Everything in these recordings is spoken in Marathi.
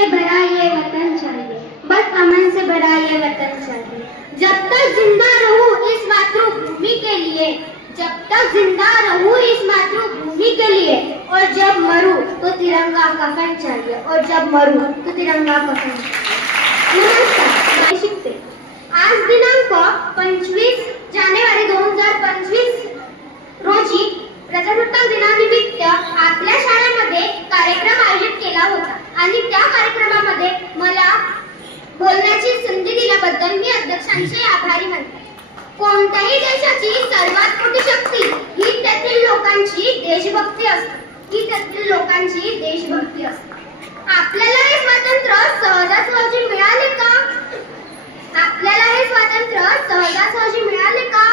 से भरा ये वतन चाहिए। बस अमन से भरा ये वतन चाहिए। जब तक ज़िंदा रहूँ इस मातृभूमि के लिए, जब तक ज़िंदा रहूँ इस मातृभूमि के लिए, और जब मरूं तो तिरंगा कफन चाहिए। और जब मरूं तो तिरंगा कफन चाहिए। आज दिनांक पंचवीस जानेवारी आणि त्या कार्यक्रमामध्ये मला बोलण्याची संधी दिल्याबद्दल मी अध्यक्षांचे आभारी मानते. कोणत्याही देशाची सर्वात मोठी शक्ती ही त्यातील लोकांची देशभक्ती असते. ही त्यातील लोकांची देशभक्ती असते. आपल्याला हे स्वातंत्र्य सहजासहजी मिळाले का? आपल्याला हे स्वातंत्र्य सहजासहजी मिळाले का?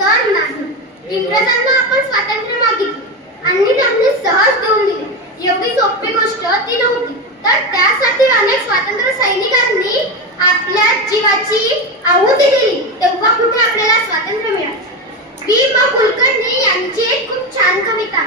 तर नाही. इंग्रजांना आपण स्वातंत्र्य मागितले. आणि त्यांनी सहज देऊन दिले. एवढी सोपी गोष्ट ती नव्हती तर त्यासाठी अनेक स्वातंत्र्य सैनिकांनी आपल्या जीवाची आहुती दिली तेव्हा कुठे आपल्याला स्वातंत्र्य मिळाले? बी म कुलकर्णी यांची एक खूप छान कविता.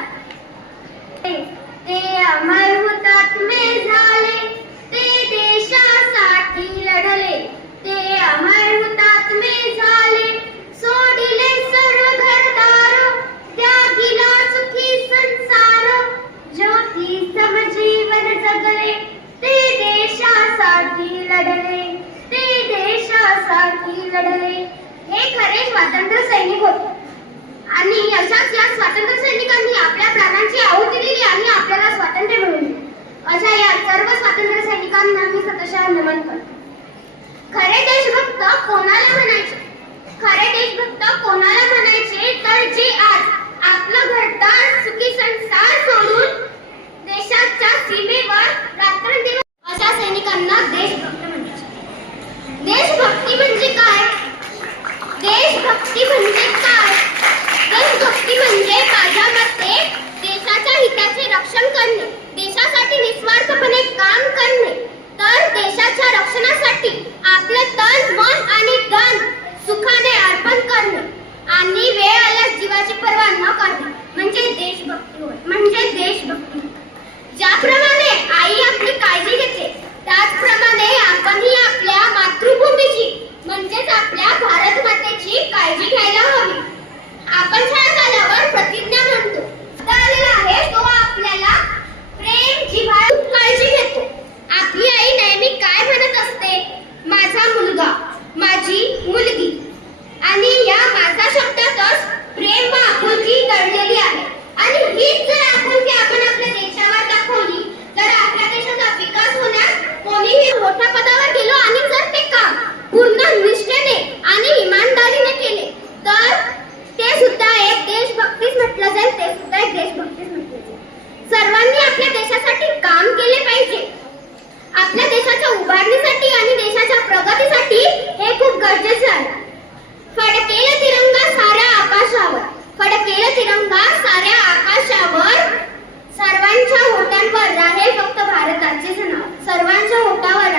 साठी लढले हे खरे स्वातंत्र्य सैनिक होते. आणि अशाच या स्वातंत्र्य सैनिकांनी आपल्या प्राणांची आहुती दिली. म्हणजे देशभक्ती. तिरंगा साऱ्या आकाशावर सर्वांच्या होटांवर राहील फक्त भारताचेच नाव. सर्वांच्या होटावर